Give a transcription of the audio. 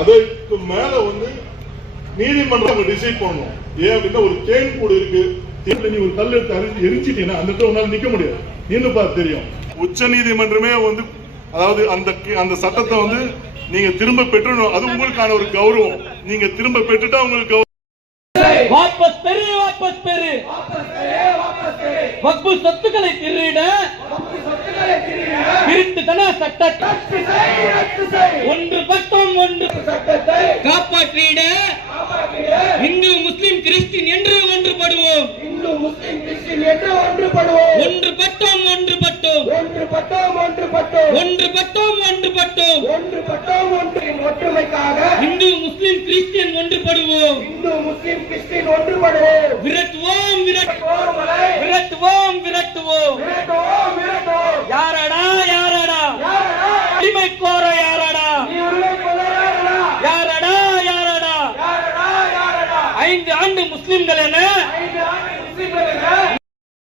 அதற்கு மேல வந்து நீதிமன்றம் டிசைட் பண்ணணும். ஏன் அப்படின்னா ஒரு தேன் கூடு இருக்கு. நீ ஒரு கல் எடுத்து அரிஞ்சு எரிச்சிட்டீங்கன்னா அந்த இடத்துல உன்னால நிக்க முடியாது. நின்னு பார்த்து தெரியும். உச்ச நீதிமன்றமே வந்து அதாவது அந்த அந்த சட்டத்தை வந்து நீங்க திரும்ப பெற்றணும் அது உங்களுக்கான ஒரு கௌரவம். நீங்க திரும்ப பெற்றுட்டா உங்களுக்கு கௌரவம் வாபஸ் பெரு வாபஸ் பெரு வக்பு சொத்துக்களை திருட திருட்டுத்தன சட்ட ஒன்று பட்டம் ஒன்று காப்பாற்றிட இந்து முஸ்லிம் கிறிஸ்டின் என்று ஒன்றுபடுவோம். இந்து முஸ்லிம் கிறிஸ்டின் என்று ஒன்றுபடுவோம் ஒன்று பட்டம் ஒன்று பட்டோம். ஒன்று பட்டோம் ஒன்று பட்டோம். ஒன்று பட்டோம் ஒன்று பட்டோம் ஒன்று பட்டோம் ஒன்றின் ஒற்றுமைக்காக இந்து முஸ்லிம் கிறிஸ்டியன் ஒன்றுபடுவோம். இந்து முஸ்லிம் கிறிஸ்டின் ஒன்றுபடுவோம். விரட்டுவோம் விரட்டு போர்மலை விரட்டுவோம் விரட்டுவோம் மிரட்டுவோம் மிரட்டுவோம் யாரடா யாரடா யாரடா? அடிமை கோர யாரடா உரிமை யாரடா? யாரடா. ஐந்து ஆண்டு முஸ்லிம்கள் என